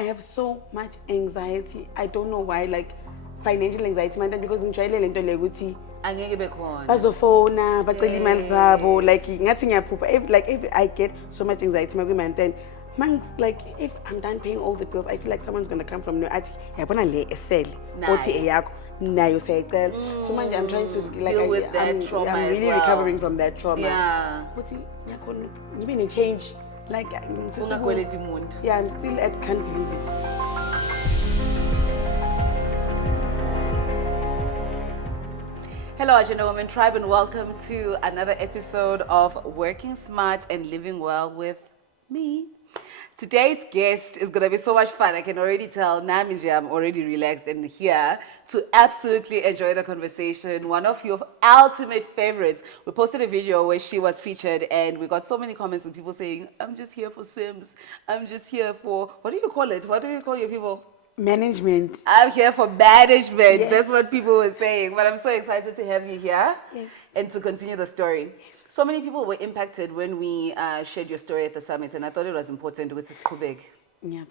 I have so much anxiety. I don't know why, like financial anxiety, man, because ngijwayele lento le ukuthi angeke bekhona bazofona bacela imali zabo, like ngathi ngiyaphupha, like if I get so much anxiety man, then like if I'm done paying all the bills, I feel like someone's gonna come from no athi yabona le esele othi eyakho nayo sayicela. So manje I'm trying to like deal with that trauma. I'm really recovering from that trauma. Yeah. Uthi ngiyakhona ngibe ne change, like yeah, I'm still at can't believe it. Hello, Agenda Women Tribe, and welcome to another episode of Working Smart and Living Well with me. Today's guest is going to be so much fun. I can already tell. Naminji, I'm already relaxed and here to absolutely enjoy the conversation. One of your ultimate favorites. We posted a video where she was featured and we got so many comments of people saying, I'm just here for Simz. I'm just here for, what do you call it? What do you call your people? Management. I'm here for management. Yes. That's what people were saying. But I'm so excited to have you here. Yes. And to continue the story. So many people were impacted when we shared your story at the summit, and I thought it was important with this Kubeg. Yeah.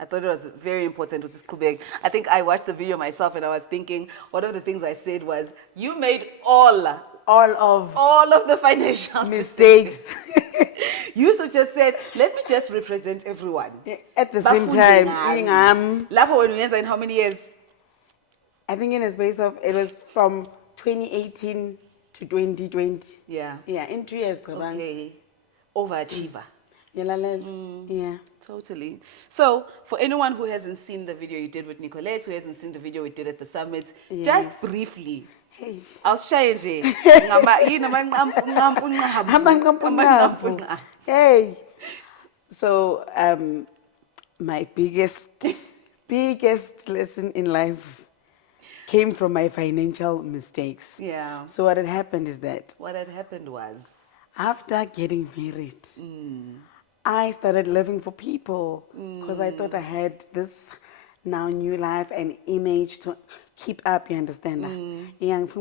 I thought it was very important with this Kubeg. I think I watched the video myself and I was thinking, one of the things I said was, you made all of the financial mistakes. You just said, let me just represent everyone. At the same time, Lapo when we enter in how many years? I think in a space of, it was from 2018 to 2020. Yeah. Yeah, in 2 years. Okay. Overachiever. Yeah. Totally. So, for anyone who hasn't seen the video you did with Nicolette, who hasn't seen the video we did at the summit, just briefly. Hey. I'll share it. Hey. So, my biggest lesson in life came from my financial mistakes. Yeah. So what had happened is that what had happened was after getting married, I started living for people because I thought I had this now new life and image to keep up, you understand? It's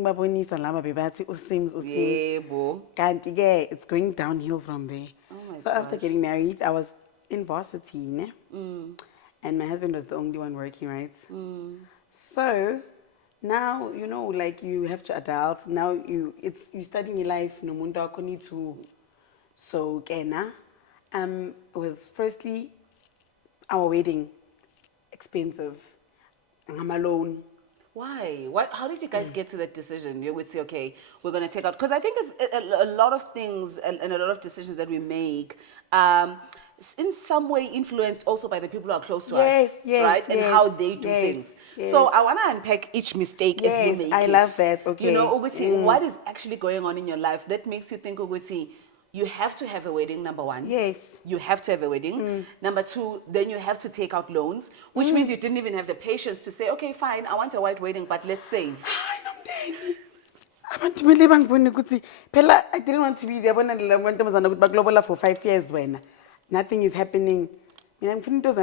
going downhill from there. So after getting married, I was in varsity, and my husband was the only one working, right? So now, you know, like you have to adult. Now you studying your life, no mundo need to. So Kena, was firstly our wedding expensive. I'm alone. Why? How did you guys get to that decision? You would say, okay, we're going to take out, because I think it's a lot of things and a lot of decisions that we make, in some way influenced also by the people who are close to us, right? And how they do things. So I want to unpack each mistake as you make it. I love that. Okay. You know, Uguti, what is actually going on in your life that makes you think, Uguti, you have to have a wedding, number one. Yes. You have to have a wedding. Number two, then you have to take out loans, which means you didn't even have the patience to say, okay, fine, I want a white wedding, but let's save. I didn't want to be there for 5 years when nothing is happening. I'm feeling those so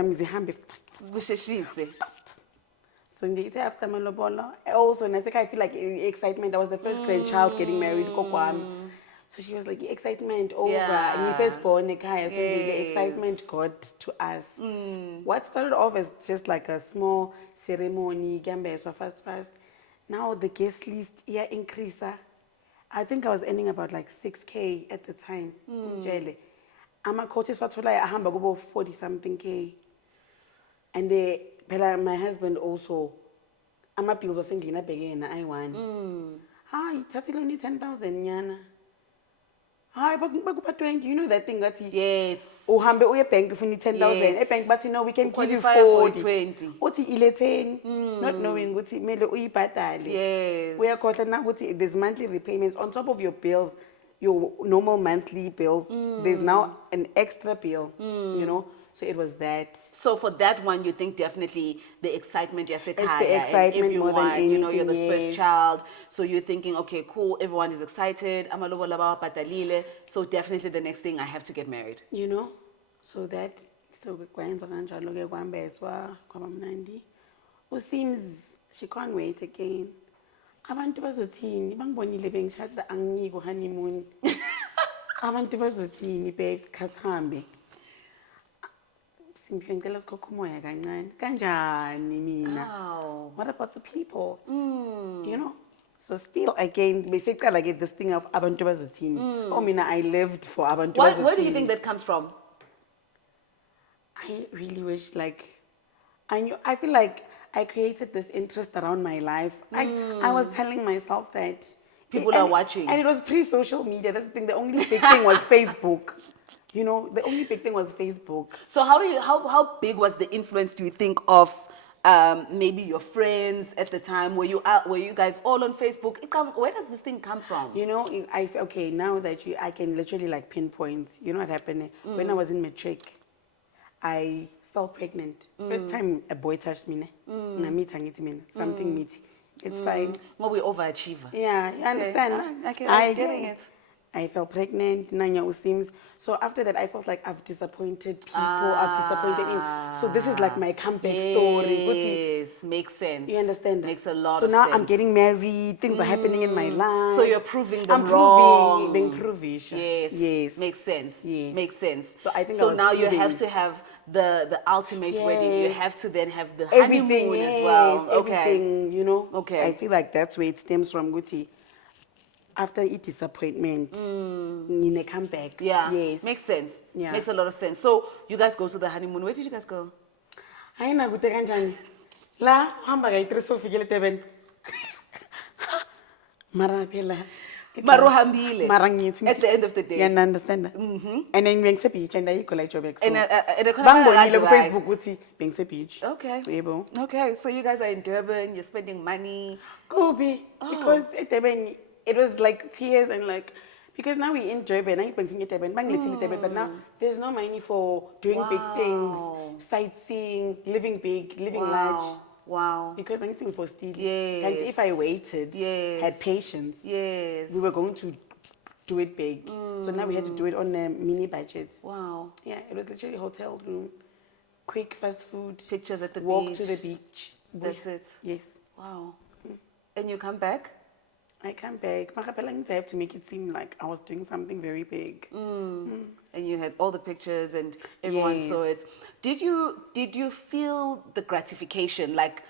after Malobolo, also, and I feel like excitement. I was the first grandchild getting married. So she was like, excitement over. And you first born, so the excitement got to us. What started off as just like a small ceremony, so fast. Now the guest list increase. I think I was earning about like 6K at the time. I'm a coach, so I had about 40 something K. And my husband also, I'm a bills or singing a begin. I won. Hi, that's only 10,000 yana. Hi, but 20. You know that thing that yes. Oh, hambe uye bank if you need 10,000. A bank, but you know we can give you 40. 20. Oti 11. Not knowing uti mele uyi patali. Yes. We are caught now. Uti there's monthly repayments on top of your bills, your normal monthly bills. There's now an extra bill. You know. So it was that. So for that one, you think definitely the excitement, it's the excitement more than anything. You know, you're the first child, so you're thinking, okay, cool, everyone is excited. I'm a patalile. So definitely the next thing, I have to get married. You know, so that Simz, she can't wait again. Abantu bazothini bangibonile bengishada angiko honeymoon. Abantu bazothini babes khasambe. Simphiwe ngicela sikhokhe umoya kancane. Kanjani mina? Wow. What about the people? You know? So still again, basically like this thing of abantu bazothini. Oh mina, I lived for abantu bazothini. Where do you think that comes from? I really wish I feel like I created this interest around my life. I was telling myself that People are watching. And it was pre-social media. That's the thing. The only big thing was Facebook. You know, the only big thing was Facebook. So how big was the influence, do you think, of maybe your friends at the time? Were you guys all on Facebook? Where does this thing come from? You know, okay, now that I can literally like pinpoint, you know what happened? When I was in matric, I fell pregnant. First time a boy touched me, something meaty. It's fine. Well, we overachiever. Yeah, you understand? Okay. I'm getting it. I fell pregnant, Nanya Simz. So after that, I felt like I've disappointed people, I've disappointed him. So this is like my comeback story. Yes, makes sense. You understand? Makes a lot of sense. So now I'm getting married, things are happening in my life. So you're proving them wrong. Being provish. Yes. Makes sense. Yes. Makes sense. So I think so now you have to have the ultimate wedding. You have to then have the honeymoon as well. Everything, you know. Okay. I feel like that's where it stems from, Guti. After a disappointment, in a comeback. Yeah. Yes. Makes sense. Yeah. Makes a lot of sense. So you guys go to the honeymoon. Where did you guys go? Haina kude kanjani. La hamba kayi sofikile Durban. Mara phela. Marohambile. Marangithi. At the end of the day. Yeah, I understand. And then bengise beach and ayikho la Joburg. And bangibonile ku Facebook ukuthi bengise beach. Okay. Yebo. Okay, so you guys are in Durban, you're spending money. Kubi because at Durban it was like tears and like because now we're in Durban, but now there's no money for doing big things, sightseeing, living big, living large. Wow. Because anything for still. Yes. And if I waited, had patience, we were going to do it big. So now we had to do it on a mini budget. Wow. Yeah, it was literally a hotel room, quick fast food, pictures at the walk beach. to the beach. That's it. Yes. Wow. And you come back? I come back. I have to make it seem like I was doing something very big. And you had all the pictures and everyone saw it. Did you feel the gratification? Like,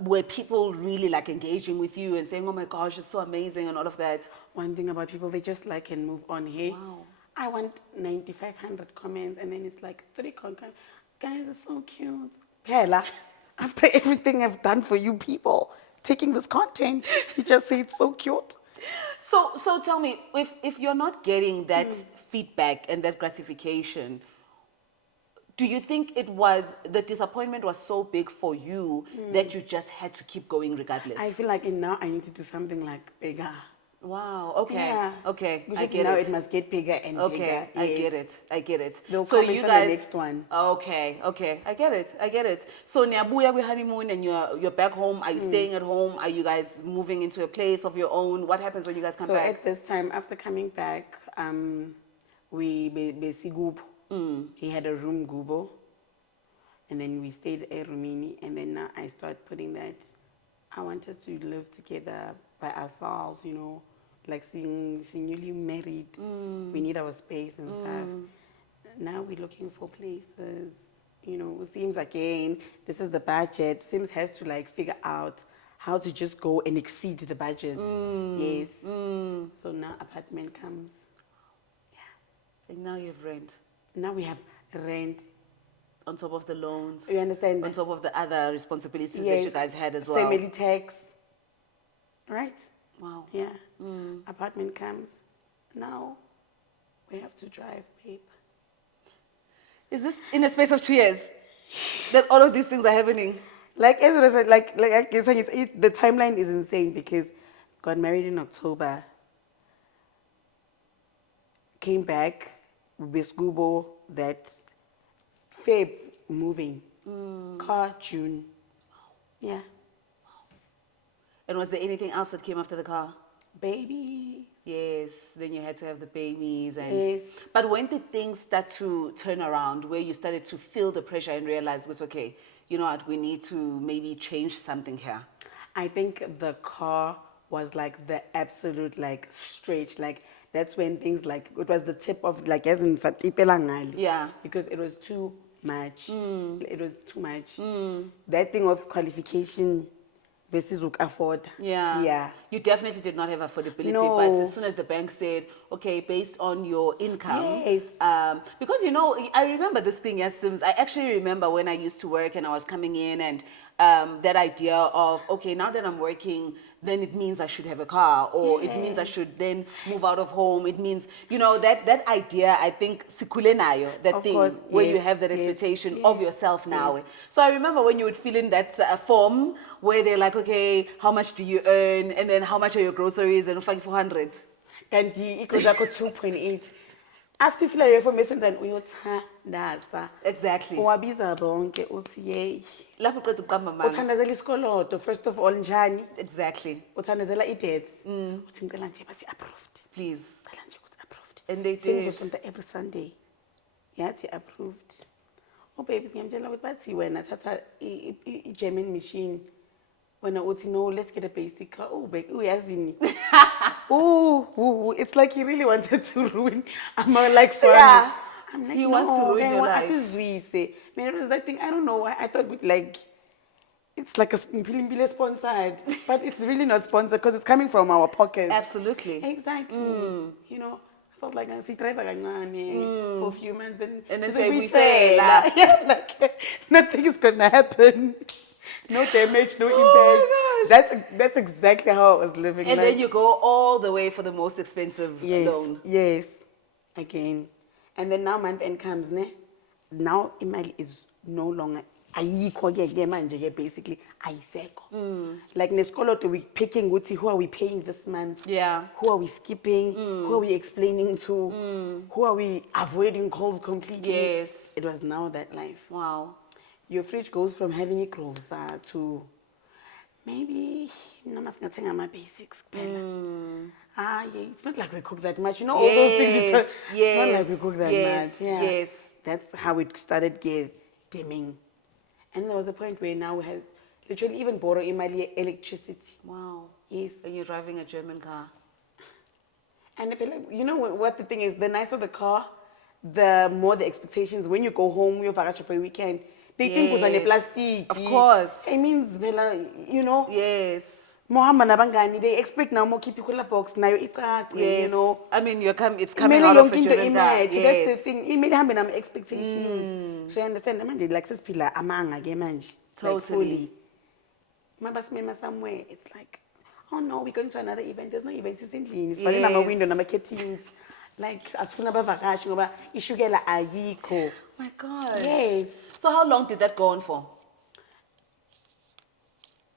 were people really like engaging with you and saying, "Oh my gosh, it's so amazing" and all of that? One thing about people, they just like and move on. Hey, wow. I want 9,500 comments, and then it's like 3 comments. Guys, it's so cute. Hela, after everything I've done for you people, taking this content, you just say it's so cute. So tell me, if you're not getting that feedback and that gratification, do you think the disappointment was so big for you that you just had to keep going regardless? I feel like now I need to do something like bigger. Wow. Okay. Yeah. Okay. I get now it must get bigger and bigger. Okay. Yes. I get it. They'll so comment you on guys. The next one. Okay. I get it. So niyabuya with honeymoon and you're back home. Are you staying at home? Are you guys moving into a place of your own? What happens when you guys come back? So at this time, after coming back, we Gubo. He had a room Gubo, and then we stayed at Rumini, and then now I started putting that. I want us to live together by ourselves, you know, like seeing newly married. We need our space and stuff. Now we're looking for places, you know. Simz again, this is the budget. Simz has to like figure out how to just go and exceed the budget. Yes. So now apartment comes. Yeah. And now you have rent. Now we have rent. On top of the loans. You understand? On top of the other responsibilities that you guys had as well. Family tax. Right? Wow. Yeah. Apartment comes. Now we have to drive, babe. Is this in a space of 2 years that all of these things are happening? Like Ezra said, like I guess the timeline is insane because got married in October, came back with Gubo that Feb moving, car June, yeah. And was there anything else that came after the car? Babies. Yes, then you had to have the babies. And Yes. But when did things start to turn around where you started to feel the pressure and realize, it's okay, you know what, we need to maybe change something here? I think the car was like the absolute like stretch. Like that's when things like, it was the tip of like as in Satipelangali. Yeah. Because it was too much. It was too much. That thing of qualification versus afford. Yeah. You definitely did not have affordability, No. but as soon as the bank said, okay, based on your income. Yes. Because, I remember this thing, yes, Sims. I actually remember when I used to work and I was coming in and that idea of, okay, now that I'm working, then it means I should have a car, or it means I should then move out of home. It means, that idea, I think, sikule nayo, that Of thing, course, where you yes, have that yes, expectation yes, of yourself now. yes. So I remember when you would fill in that form where they're like, okay, how much do you earn? And then how much are your groceries? And 400. Kanti iko zakho 2.8. After you fill out your information, then uyothandaza. Exactly. Uwabiza bonke uthi yey. Lapho uqeda ukuqamba mama. Uthandazela isikoloto first of all njani? Exactly. Uthandazela i-debts. Uthi ngicela nje bathi approved. Please. Ngicela nje ukuthi approved. And they Same did. Sonto every Sunday. Yathi approved. Oh babies ngiyamtshela ukuthi bathi wena thatha i-German machine. When I uthi no, let's get a basic car. Oh, uyazini. It's like he really wanted to ruin. I'm like Swami. Yeah. I'm like, He no, wants to ruin your life. Asizwise. Man, it was that thing. I don't know why. I thought it's like a Mpilimile sponsored, but it's really not sponsored because it's coming from our pockets. Absolutely. Exactly. I felt like I see driver for a few months, And then she's say, like, we say, la. yeah, like, nothing is gonna happen. No damage, no impact. Oh my gosh. That's exactly how I was living. And then you go all the way for the most expensive loan. Yes, again. And then now month end comes, ne? Now imali is no longer basically ayisekho. Like nesikoloto we picking who are we paying this month? Yeah. Who are we skipping? Who are we explaining to? Who are we avoiding calls completely? Yes. It was now that life. Wow. Your fridge goes from having it closer to maybe my basics. Yeah, it's not like we cook that much. All those things. It's not like we cook that much. Yeah. Yes. That's how it started dimming. And there was a point where now we had literally even borrow electricity. Wow. Yes. And you're driving a German car. And what the thing is, the nicer the car, the more the expectations. When you go home, you're for a weekend. They think it was on a plastic. Of course. It means, Yes. Mohammed Nabangani, they expect now more keep you box now Yes. I mean, it's coming Maybe out of a the German car. image. Yes. That's the thing. It made have expectations. So you understand? The man like this pillar amanga manje. Totally. Mabasmema somewhere. It's like, oh no, we're going to another event. There's no event. It's in It's funny na window na curtains. Like asifuna bavakashi ngoba ishukela ayikho. My gosh. Yes. So how long did that go on for?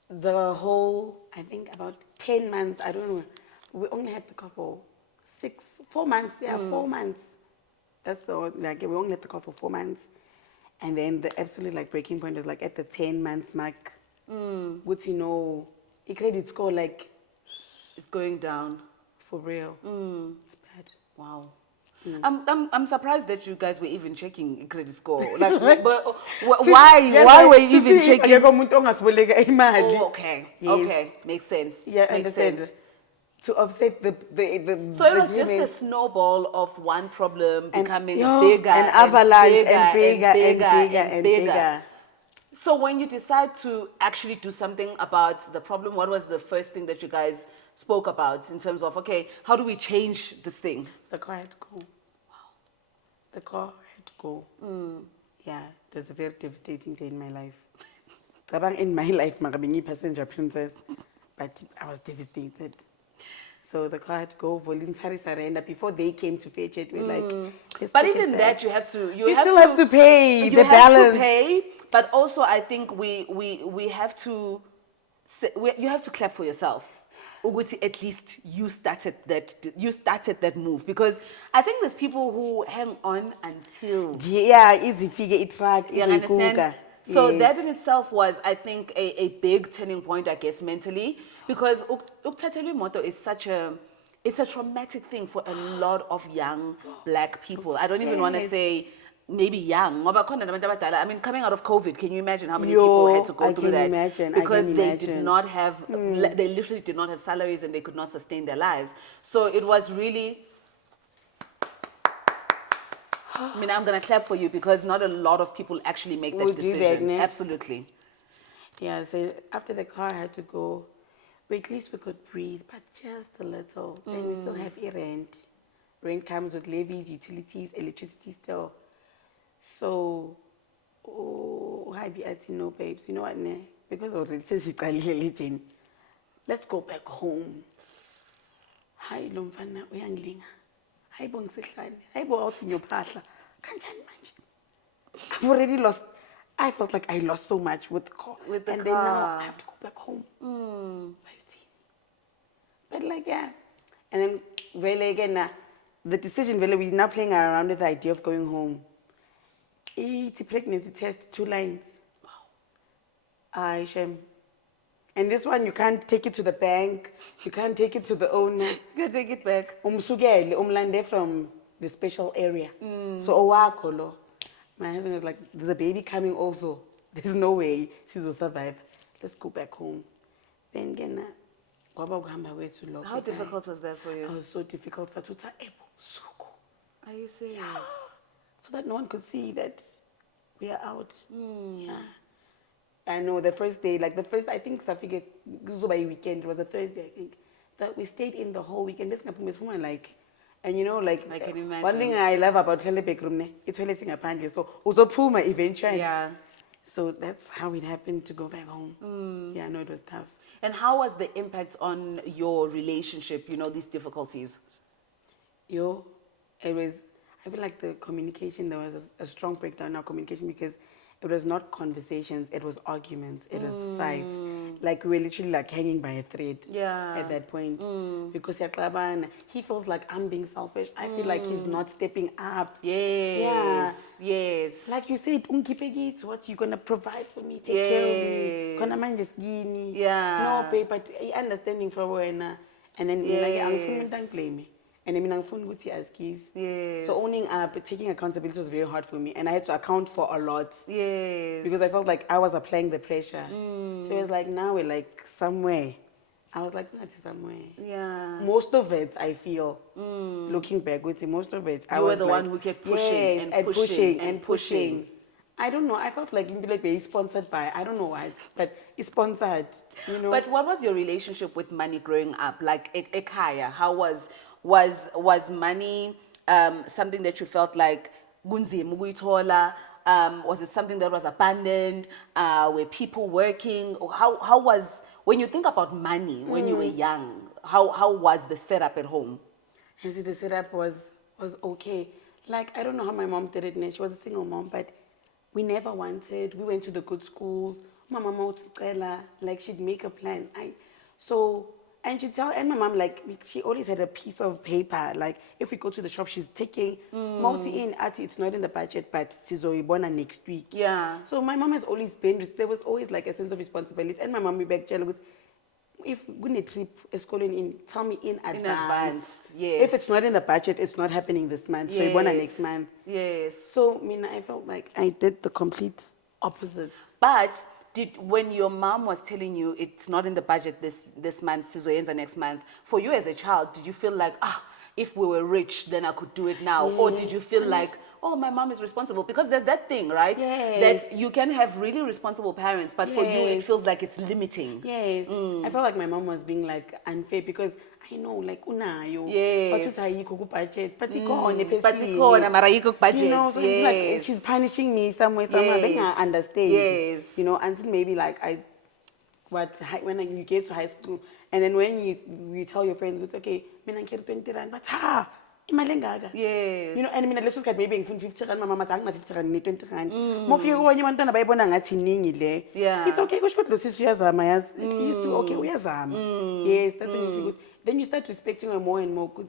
The whole, I think about 10 months. I don't know. We only had the car for 4 months. Yeah, 4 months. That's we only had the car for 4 months. And then the absolute breaking point was at the 10-month mark. Would a credit score It's going down. for real. It's bad. Wow. I'm surprised that you guys were even checking credit score. But why were you even checking? Oh, okay. Yes. Okay. Makes sense. Yeah, Makes understand. sense. To offset the So it was just a snowball of one problem becoming yeah, bigger an avalanche and bigger and bigger. So when you decide to actually do something about the problem, what was the first thing that you guys spoke about in terms of, okay, how do we change this thing? The car had to go. Wow. The car had to go. Yeah, it was a very devastating day in my life. In my life, I'm passenger princess, but I was devastated. So the car had to go, voluntary surrender. Before they came to fetch it, we're like, but even that you have to, you still have to pay the balance. You have to pay, but also I think we have to, you have to clap for yourself. At least you started that move, because I think there's people who hang on until easy figure it track. You understand? So that in itself was, I think, a big turning point, I guess, mentally, because ukuthathelwa imoto is it's a traumatic thing for a lot of young black people. I don't even want to say maybe young. I mean, coming out of COVID, can you imagine how many people had to go through that? Because they did not have, they literally did not have salaries and they could not sustain their lives. So it was really I mean, I'm going to clap for you because not a lot of people actually make that Would do that, decision. ne? Absolutely. Yeah, so after the car, I had to go. But at least we could breathe, but just a little. Then we still have rent. Rent comes with levies, utilities, electricity still. So, hi, Beati, no, babes. You know what, ne? Because already says it's a religion. Let's go back home. Hi, Lomfana, uyanglinga. Hi, Bongsihlane. Hi, bo out in your pasla. Kanjani manje? I've already lost. I felt like I lost so much with the car. With the and car. then now I have to go back home. But like, yeah. And then, really again, the decision, really, we're now playing around with the idea of going home. It's a pregnancy test, 2 lines. Wow. Shame. And this one, you can't take it to the bank. You can't take it to the owner. You can take it back. Umsukele, umlande from the special area. So, owakho lo. My husband was like, there's a baby coming also. There's no way she will survive. Let's go back home. Then again, How difficult was that for you? I was so difficult. Satutha ebo suku. Are you serious? So that no one could see that we are out. Yeah. I know the first day, like the first, I think Safike Zubai weekend, it was a Thursday, I think, that we stayed in the whole weekend. Like, and you know, like, I can imagine. one thing I love about Hlele room, it's toileting apparently. So, uzopuma eventually. Yeah. So that's how it happened to go back home. Yeah, no, it was tough. And how was the impact on your relationship, you know, these difficulties? It was, I feel like the communication, there was a strong breakdown in our communication because it was not conversations, it was arguments, it was fights. Like we were literally like hanging by a thread at that point. Because he feels like I'm being selfish. I feel like he's not stepping up. Yes. Yeah. Yes. Like you said, what you gonna provide for me? Take care of me. Kona manje skinny. Yeah. No, babe, but understanding from when and then I'm don't blame me. And I mean, I'm phone with as keys. Yes. So owning up, taking accountability was very hard for me, and I had to account for a lot. Yes. Because I felt like I was applying the pressure. So it was like now we're like somewhere. I was like, not somewhere. Yeah. Most of it, I feel, looking back with it, most of it, I You was were the like, one who kept pushing yes, and pushing and pushing. I don't know. I felt like it's sponsored by, I don't know what, but it's sponsored, you know. But what was your relationship with money growing up? Like, Ekaya, how was money something that you felt like, kunzima ukuyithola? Was it something that was abundant? Were people working? Or how was, when you think about money when you were young, how was the setup at home? You see, the setup was okay. Like, I don't know how my mom did it. She was a single mom, but we never wanted. We went to the good schools. My mama would tell, like, she'd make a plan. And she'd tell, and my mom, like, she always had a piece of paper. Like, if we go to the shop, she's taking multi-in, it's not in the budget, but sizoibona next week. Yeah. So my mom has always been, there was always like a sense of responsibility. And my mom, we back jealous. If we're going to trip is calling in, tell me in advance. Yes. If it's not in the budget, it's not happening this month. So you want next month. Yes. So I felt like I did the complete opposite. But when your mom was telling you it's not in the budget this month, sizoyenza next month, for you as a child, did you feel like, if we were rich, then I could do it now? Or did you feel like, oh, my mom is responsible? Because there's that thing, right? Yes. That you can have really responsible parents, but for you, it feels like it's limiting. Yes. I felt like my mom was being like unfair because I know, like, unayo. Yes. But it's budget. But mara yikho budget. You know, so it's like she's punishing me somewhere. Then I understand. Yes. You know, until maybe like when you get to high school, and then when you tell your friends, it's okay, mina ngikhetha 20 rand, but imali engaka. Yes. You know, and mina leso sikhathi maybe ngifuna 50 rand, mama athi 50 rand ne 20 rand. Mofike kwabanye abantwana bayibona ngathi iningi le. Yeah. It's okay kusho ukuthi lo sisi uyazama yazi. At least okay uyazama. Yes, that's when you see good. Then you start respecting her more and more. Good.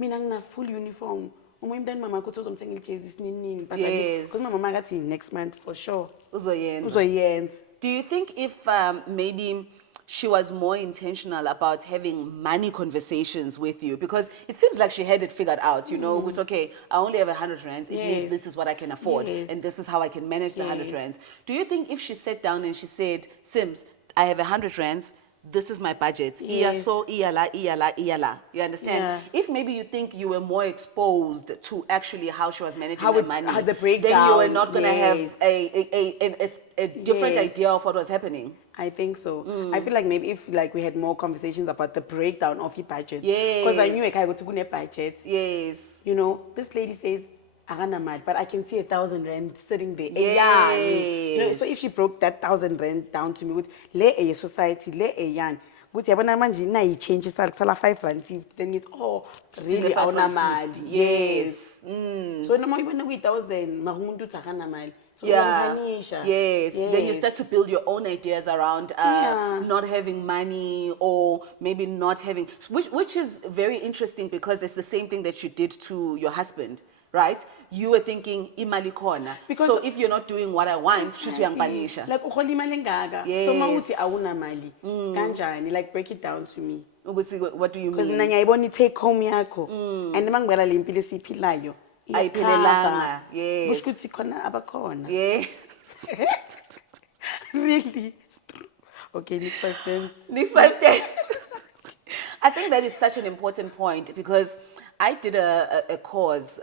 Mina ngina full uniform. Umuyimntana mama kuthi uzomthengela ijezi isininini, but because my mama ngathi next month for sure. Uzoyenza. Do you think if maybe she was more intentional about having money conversations with you? Because it seems like she had it figured out, you know, it's okay, I only have 100 rands, it means this is what I can afford, and this is how I can manage the 100 rands. Do you think if she sat down and she said, Simz, I have 100 rands, this is my budget. Yes. So, iyala. You understand? Yeah. If maybe you think you were more exposed to actually how she was managing How her it- money, how the then you were breakdown, not going to yes. have a different Yes. idea of what was happening. I think so. I feel like maybe if like we had more conversations about the breakdown of your budget. Because I knew I go to a budget. Yes. You know, this lady says, "Aganamad," but I can see 1,000 rand sitting there. Yes. You know, so if she broke that 1,000 rand down to me with le a society, le a yan, good yabona manje na I change sala 5 rand 50, then it's really awunamali. Yes. So no more even with 1,000, mahumuntu taganamali. So Yeah. uyampanisha. Yes. Then you start to build your own ideas around Yeah. not having money or maybe not having, which is very interesting because it's the same thing that you did to your husband, right? You were thinking imali khona. Because- So if you're not doing what I want, she's uyangipanisha. Like uhola imali engaka. So Yes. mawuthi awunamali. Kanjani? Like break it down to me. Ukuthi, what do you Because mean? mina ngiyayibona i-take home yakho. And mangibala le mpilo esiyiphilayo. Ayiphelelanga, yes. Kusho ukuthi khona abakhona. Yeah. Really? Okay, next 5 days. Next 5 days. I think that is such an important point because I did a course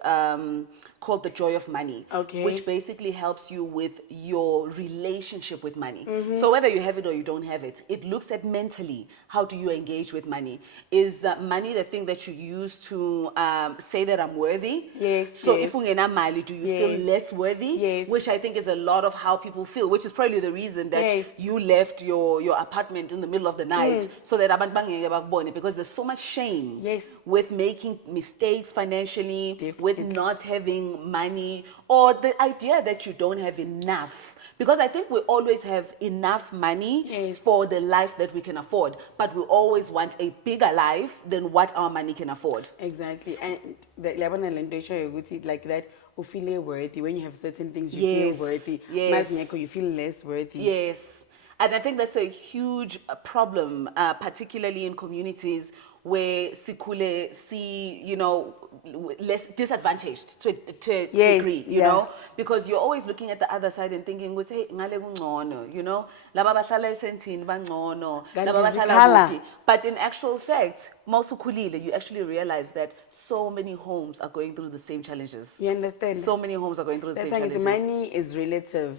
called The Joy of Money, Okay. which basically helps you with your relationship with money. So whether you have it or you don't have it, it looks at mentally, how do you engage with money? Is money the thing that you use to say that I'm worthy? Yes, So yes. if ungena mali, do you feel Yes. less worthy? Yes. Which I think is a lot of how people feel, which is probably the reason that Yes. you left your apartment in the middle of the night so that abantu bangeke bakubone, because there's so much shame Yes. with making mistakes financially, with Definitely. not having money, or the idea that you don't have enough. Because I think we always have enough money Yes. for the life that we can afford, but we always want a bigger life than what our money can afford. Exactly. And yabona le nto ishoyo ukuthi like that you feel worthy. When you have certain things, you Yes, feel worthy. yes. Mas you feel less worthy. Yes. And I think that's a huge problem, particularly in communities where sikule see, you know, less disadvantaged to a Yes, degree, you yeah. know, because you're always looking at the other side and thinking, hey, ngale kungcono, you know, laba bahlala esentini bangcono, Kanti laba bahlala zikhala. kuphi. But in actual fact, mawusukhulile, you actually realize that so many homes are going through the same challenges. You understand? So many homes are going through the That's same why challenges. money is relative,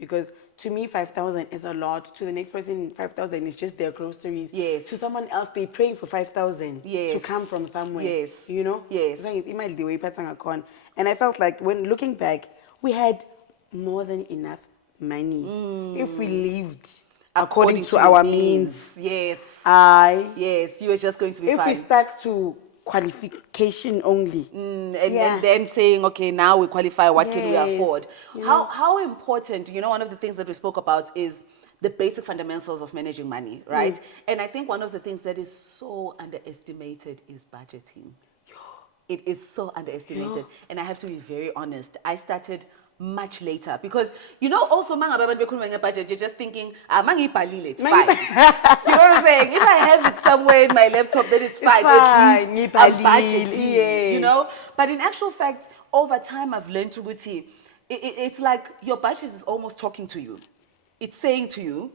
because to me 5,000 is a lot. To the next person 5,000 is just their groceries. Yes. To someone else they're praying for 5,000 to Yes. come from somewhere. Yes. You know. Yes. It's imagine the way patang akon. And I felt like when looking back, we had more than enough money if we lived according to your our means. Yes. Yes. You were just going to be If fine. we stuck to qualification only. And Yeah. then saying, okay, now we qualify, what can we Yes. afford? You How important, you know, one of the things that we spoke about is the basic fundamentals of managing money, right? And I think one of the things that is so underestimated is budgeting. It is so underestimated. And I have to be very honest. I started much later because, you know, also budget, you're just thinking, it's fine. You know what I'm saying? If I have it somewhere in my laptop, then it's fine. At fine. least I'm budgeting, Yes. you know? But in actual fact, over time, I've learned to it's like your budget is almost talking to you. It's saying to you,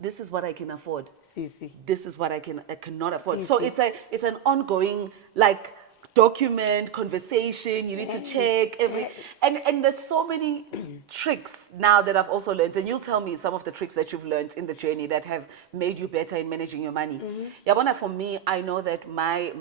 this is what I can afford. Sisi. This is what I cannot afford. See, So see. it's an ongoing like document, conversation, you need to check every and there's so many tricks now that I've also learned, and you'll tell me some of the tricks that you've learned in the journey that have made you better in managing your money. Yabona, for me, I know that my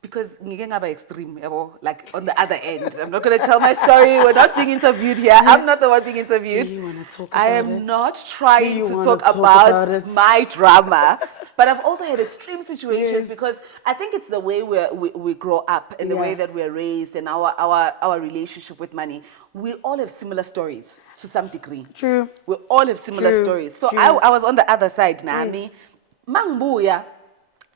because ngike ngaba extreme, yabo, like on the other end. I'm not going to tell my story. We're not being interviewed here. I'm not the one being interviewed. Do you wanna talk I about am it? not Do trying you to wanna talk talk about about it? my drama. But I've also had extreme situations because I think it's the way we grow up and the way Yeah. that we're raised and our relationship with money. We all have similar stories to some degree. True. We all have similar True. stories. So True. I was on the other side, Nami. Mangbuya.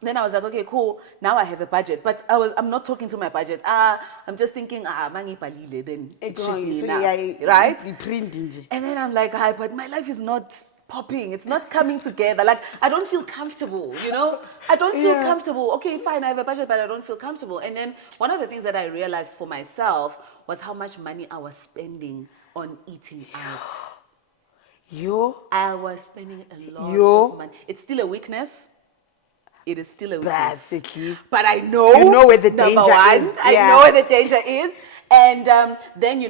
Then I was like, okay, cool. Now I have a budget, but I'm not talking to my budget. I'm just thinking, mangi palile, then it should be So enough, yeah, right? be printing. And then I'm like, hi, but my life is not popping. It's not coming together. Like, I don't feel comfortable, you know? I don't feel Yeah. comfortable. Okay, fine, I have a budget, but I don't feel comfortable. And then one of the things that I realized for myself was how much money I was spending on eating out. I was spending a lot of money. It's still a weakness. It is still a weakness. At least. But I know. You know where the number danger one, is. I know where the danger is. And then,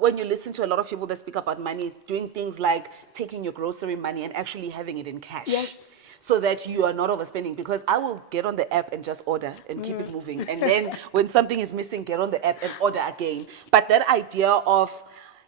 when you listen to a lot of people that speak about money, doing things like taking your grocery money and actually having it in cash. Yes. So that you are not overspending, because I will get on the app and just order and keep it moving. And then when something is missing, get on the app and order again. But that idea of,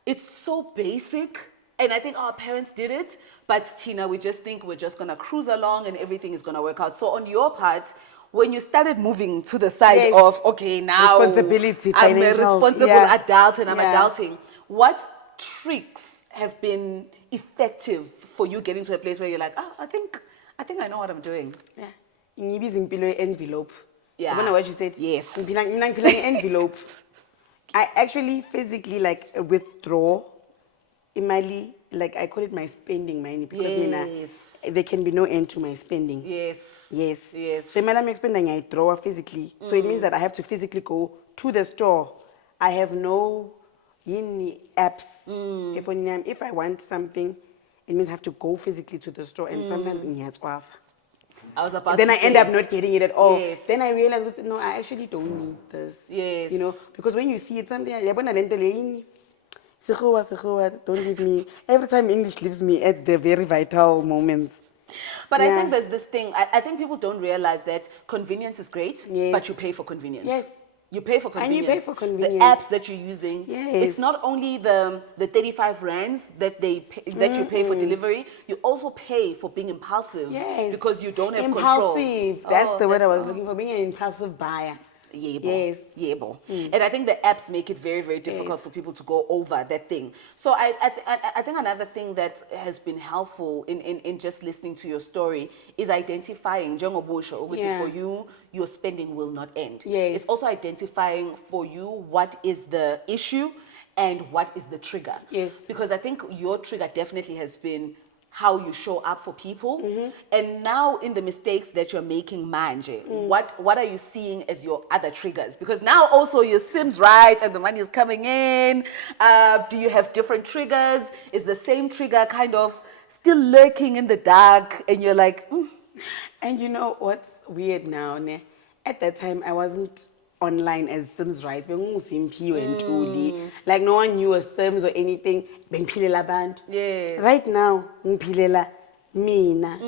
it's so basic, and I think our parents did it, but Tina, we just think we're just gonna cruise along and everything is gonna work out. So on your part, when you started moving to the side of, okay, now responsibility, I'm a financial, responsible adult and I'm adulting, what tricks have been effective for you getting to a place where you're like, I think I know what I'm doing? Yeah. Ngibiza impilo envelope. Yeah. You know what you said? Yes. Mina ngiphila envelope. I actually physically withdraw imali, I call it my spending money, because there can be no end to my spending. Yes. So imali I'm spending, I draw physically. So it means that I have to physically go to the store. I have no apps. If I want something, it means I have to go physically to the store, and sometimes I was about then to I end up not getting it at all. Yes. Then I realize, no, I actually don't need this. Yes. Because when you see it, something, don't leave me. Every time English leaves me at the very vital moments. But I think there's this thing, I think people don't realize that convenience is great, but you pay for convenience. Yes. You pay for convenience. And you pay for convenience. The apps that you're using, yes. It's not only the 35 rands that you pay for delivery, you also pay for being impulsive. Yes. Because you don't have impulsive. control. That's the word I was looking for, being an impulsive buyer. Yes. And I think the apps make it very, very difficult for people to go over that thing. So I think another thing that has been helpful in just listening to your story is identifying, for you, your spending will not end. It's also identifying for you what is the issue and what is the trigger. Because I think your trigger definitely has been how you show up for people. And now in the mistakes that you're making manje, what are you seeing as your other triggers? Because now also your Simz Right and the money is coming in. Do you have different triggers? Is the same trigger kind of still lurking in the dark and you're like, And you know what's weird now? Ne? At that time, I wasn't online as Simz Right. Like no one knew a Sims or anything. yes. Right now, ngiphilela mina.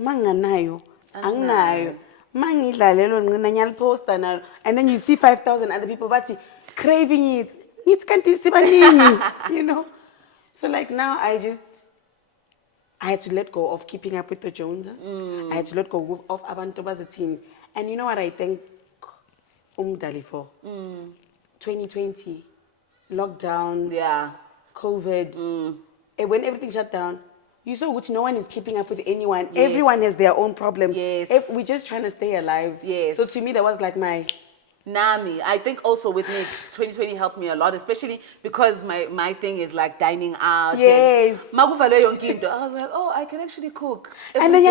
Manganayo, angnayo. Mangidlalelo ngina nyaliposta nalo. And then you see 5,000 other people but craving it. It's kanti sibanini, So like now I had to let go of keeping up with the Joneses. I had to let go of abantu bazithini. And you know what I think umdali for? 2020, lockdown, COVID. And when everything shut down, you saw which no one is keeping up with anyone. Everyone has their own problems. We're just trying to stay alive. So to me, that was like my... Nami, I think also with me, 2020 helped me a lot, especially because my thing is like dining out. I was like, oh, I can actually cook. And then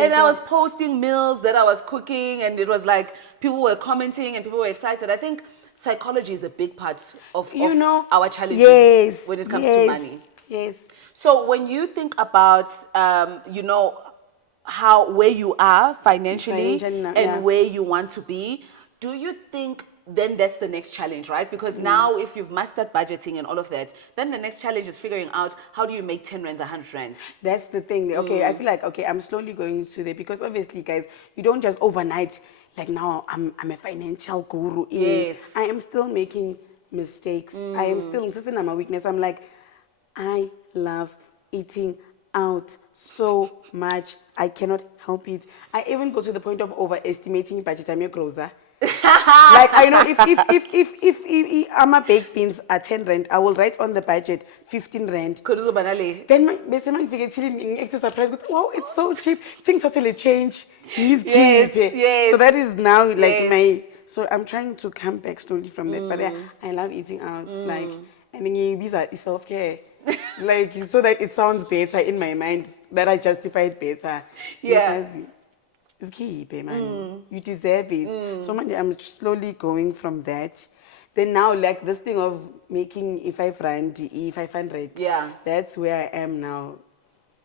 and I was posting meals that I was cooking, and it was like people were commenting and people were excited. I think psychology is a big part of our challenges when it comes to money. So when you think about, where you are financially and where you want to be, do you think then that's the next challenge, right? Because now if you've mastered budgeting and all of that, then the next challenge is figuring out how do you make 10 rands, 100 rands? That's the thing. Okay, I feel like, I'm slowly going to there because obviously, guys, you don't just overnight, like now I'm a financial guru. I am still making mistakes. I am still, this is my weakness. I'm like, I love eating out so much. I cannot help it. I even go to the point of overestimating budget. I'm your grocer. Like I know if ama baked beans are 10 rand, I will write on the budget 15 rand. Then bese surprised, wow, it's so cheap. Things totally change. He's So that is now like my. So I'm trying to come back slowly from that. But I love eating out. Like and then these are self-care. Like so that it sounds better in my mind, that I justify it better. It's key, man. You deserve it. So I'm slowly going from that. Then now, like this thing of making E500, E500. Yeah. That's where I am now.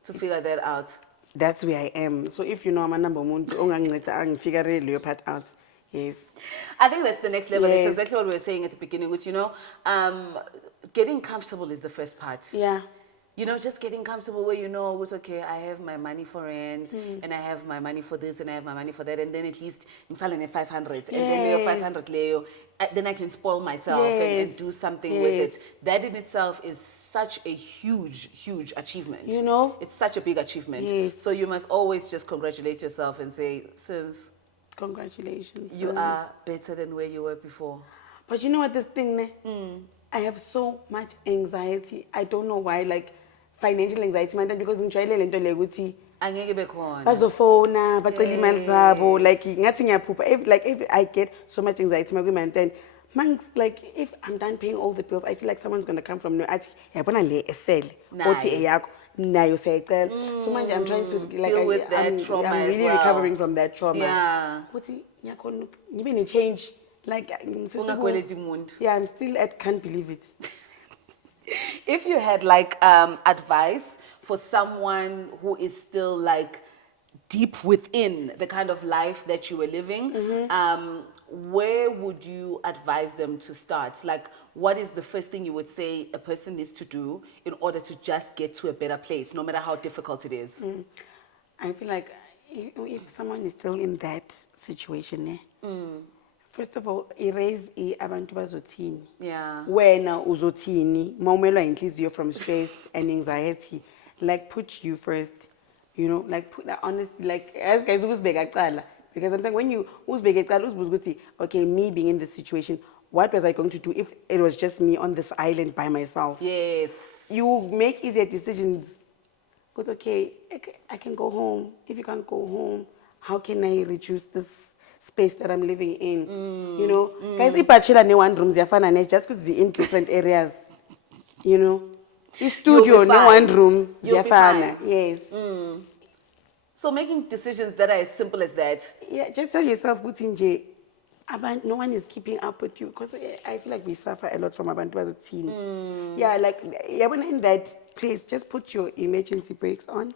To figure that out. That's where I am. So if you know I'm a number one, figure your part out. Yes. I think that's the next level. Yes. It's exactly what we were saying at the beginning, which, getting comfortable is the first part. Yeah. Just getting comfortable where it's okay, I have my money for rent, and I have my money for this, and I have my money for that, and then at least I'm selling 500, and then Leo 500 Leo, then I can spoil myself and do something with it. That in itself is such a huge, huge achievement. It's such a big achievement. Yes. So you must always just congratulate yourself and say, Simz, congratulations. you are better than where you were before. But you know what, this thing, I have so much anxiety. I don't know why, like financial anxiety, because ngijwayele lento le ukuthi angeke bekhona bazofona bacela imali zabo, like ngathi ngiyaphupha, like if I get so much anxiety then like if I'm done paying all the bills, I feel like someone's going to come from no athi yabona le esele othi eyakho nayo siyayicela. So manje I'm trying to like deal with that trauma. I'm really recovering from that trauma. Yeah. Ukuthi ngiyakhona ngibe ne change, like yeah, I'm still at can't believe it. If you had like advice for someone who is still like deep within the kind of life that you were living, where would you advise them to start? Like, what is the first thing you would say a person needs to do in order to just get to a better place, no matter how difficult it is? I feel like if someone is still in that situation, first of all, erase abantu bazothini. Yeah. Wena uzothini, mawumelwa inhliziyo from stress and anxiety. Like put you first, like put that honestly, like as guys uzibeka kuqala, because I'm saying when you uzibeke kuqala uzibuza ukuthi okay, me being in this situation, what was I going to do if it was just me on this island by myself? Yes. You make easier decisions. But okay, I can go home. If you can't go home, how can I reduce this space that I'm living in? Guys, if bachelor ne one rooms ziyafana just because in different areas, the studio ne one room ziyafana. Yes. So making decisions that are as simple as that. Yeah, just tell yourself nje no one is keeping up with you, because I feel like we suffer a lot from abantu bazothini. Yeah, like when in that place, just put your emergency brakes on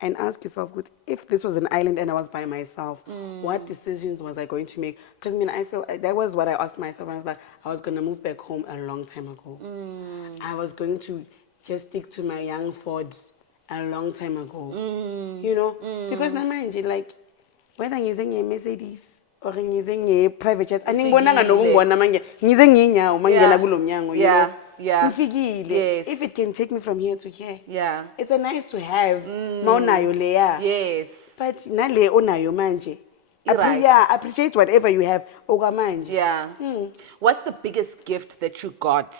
and ask yourself, if this was an island and I was by myself, what decisions was I going to make? Because I feel that was what I asked myself. I was like, I was going to move back home a long time ago. I was going to just stick to my young Ford a long time ago. Because namanje, like, whether I'm using a Mercedes or I'm using a private jet, I think yeah. Yes. If it can take me from here to here, yeah, it's a nice to have. Yes. But nale onayo manje. Appreciate whatever you have. Yeah. What's the biggest gift that you got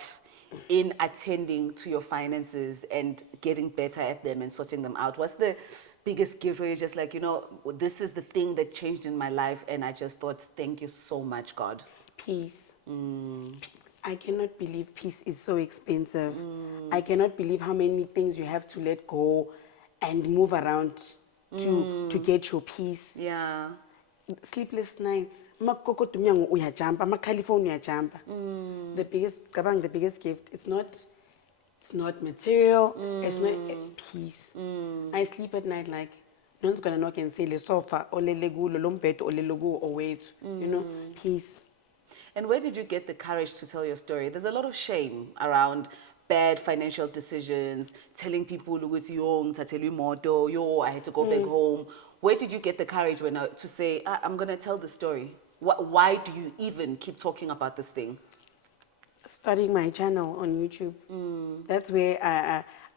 in attending to your finances and getting better at them and sorting them out? What's the biggest gift where you're just like, this is the thing that changed in my life, and I just thought, thank you so much, God? Peace. I cannot believe peace is so expensive. I cannot believe how many things you have to let go and move around to get your peace. Yeah. Sleepless nights. The biggest gift. It's not material. It's not peace. I sleep at night like no one's gonna knock and say le sofa or le legulo lombeto or le logo or wait. Peace. And where did you get the courage to tell your story? There's a lot of shame around bad financial decisions, telling people, yo, I had to go back home. Where did you get the courage to say, I'm going to tell the story? Why do you even keep talking about this thing? Starting my channel on YouTube. That's where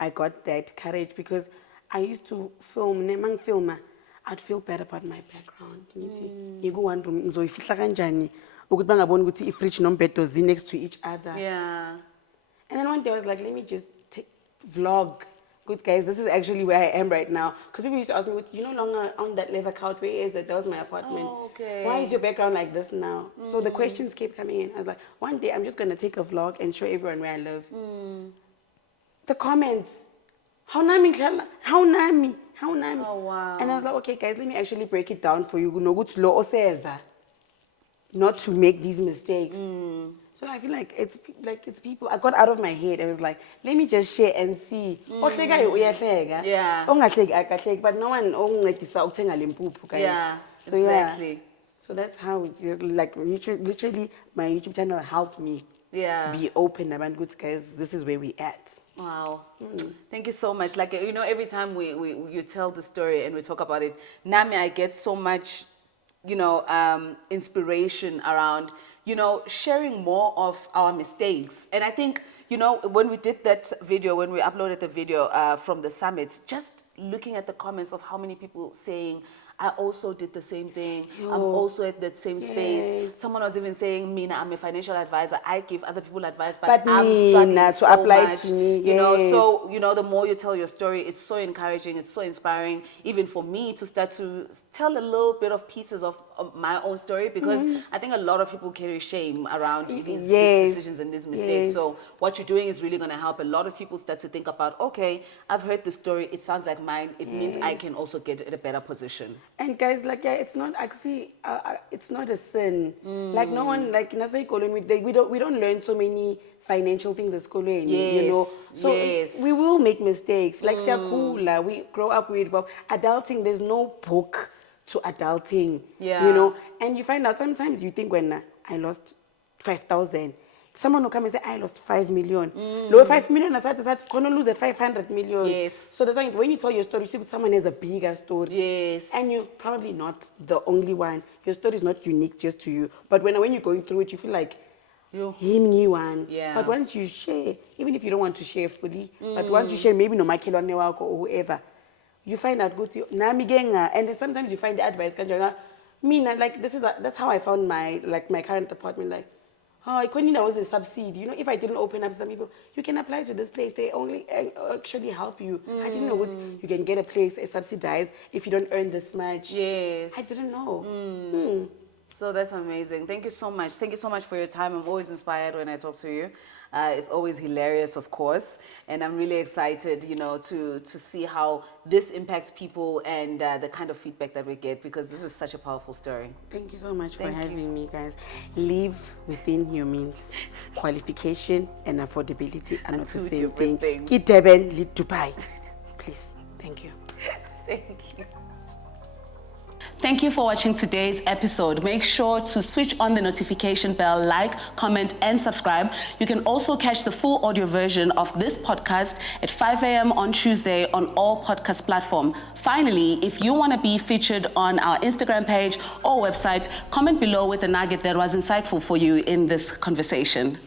I got that courage, because I used to film, I'd feel bad about my background. You go one room, fridge next to each other. Yeah. And then one day I was like, let me just vlog. Good guys, this is actually where I am right now. Because people used to ask me, you're no longer on that leather couch, where is it? That was my apartment. Oh, okay. Why is your background like this now? So the questions kept coming in. I was like, one day I'm just going to take a vlog and show everyone where I live. The comments, how nami. Oh, wow. And I was like, okay guys, let me actually break it down for you. not to make these mistakes. So I feel like it's people. I got out of my head. I was like, let me just share and see. Yeah. But no one guys. Yeah, So exactly. So that's how it is. Like literally, my YouTube channel helped me be open about good guys. This is where we at. Wow. Thank you so much. Like, you know, every time you tell the story and we talk about it, Nami, I get so much, you know, inspiration around, you know, sharing more of our mistakes. And I think, you know, when we did that video, when we uploaded the video from the summit, just looking at the comments of how many people saying, I also did the same thing. I'm also at that same space. Someone was even saying, Mina, I'm a financial advisor. I give other people advice, but I'm struggling so apply much. To me, you know, so, you know, the more you tell your story, it's so encouraging, it's so inspiring, even for me to start to tell a little bit of pieces of my own story, because I think a lot of people carry shame around these decisions and these mistakes. So what you're doing is really going to help a lot of people start to think about, okay, I've heard the story, it sounds like mine, it means I can also get in a better position. And guys, like, it's not actually, it's not a sin. Like, no one, like, in a we don't learn so many financial things at school, you know. So we will make mistakes. Like, we grow up with adulting. There's no book to adulting, you know. And you find out sometimes you think when I lost 5,000. Someone will come and say, I lost 5 million. Low 5 million, I said, gonna lose a 500 million. So that's why when you tell your story, you see someone has a bigger story. And you're probably not the only one. Your story is not unique just to you. But when you're going through it, you feel like him new one. But once you share, even if you don't want to share fully, but once you share, maybe no makelwane wako or whoever, you find out good. And then sometimes you find the advice. Like that's how I found my current apartment. Like, I couldn't was a subsidy. You know, if I didn't open up some people, you can apply to this place. They only actually help you. I didn't know what you can get a place subsidized if you don't earn this much. I didn't know. So that's amazing. Thank you so much. Thank you so much for your time. I'm always inspired when I talk to you. It's always hilarious, of course, and I'm really excited, you know, to see how this impacts people and the kind of feedback that we get, because this is such a powerful story. Thank you so much for having me, guys. Live within your means. Qualification and affordability are not the same thing. Get Durban, lead Dubai. Please. Thank you. Thank you. Thank you for watching today's episode. Make sure to switch on the notification bell, like, comment, and subscribe. You can also catch the full audio version of this podcast at 5 a.m. on Tuesday on all podcast platforms. Finally, if you want to be featured on our Instagram page or website, comment below with a nugget that was insightful for you in this conversation.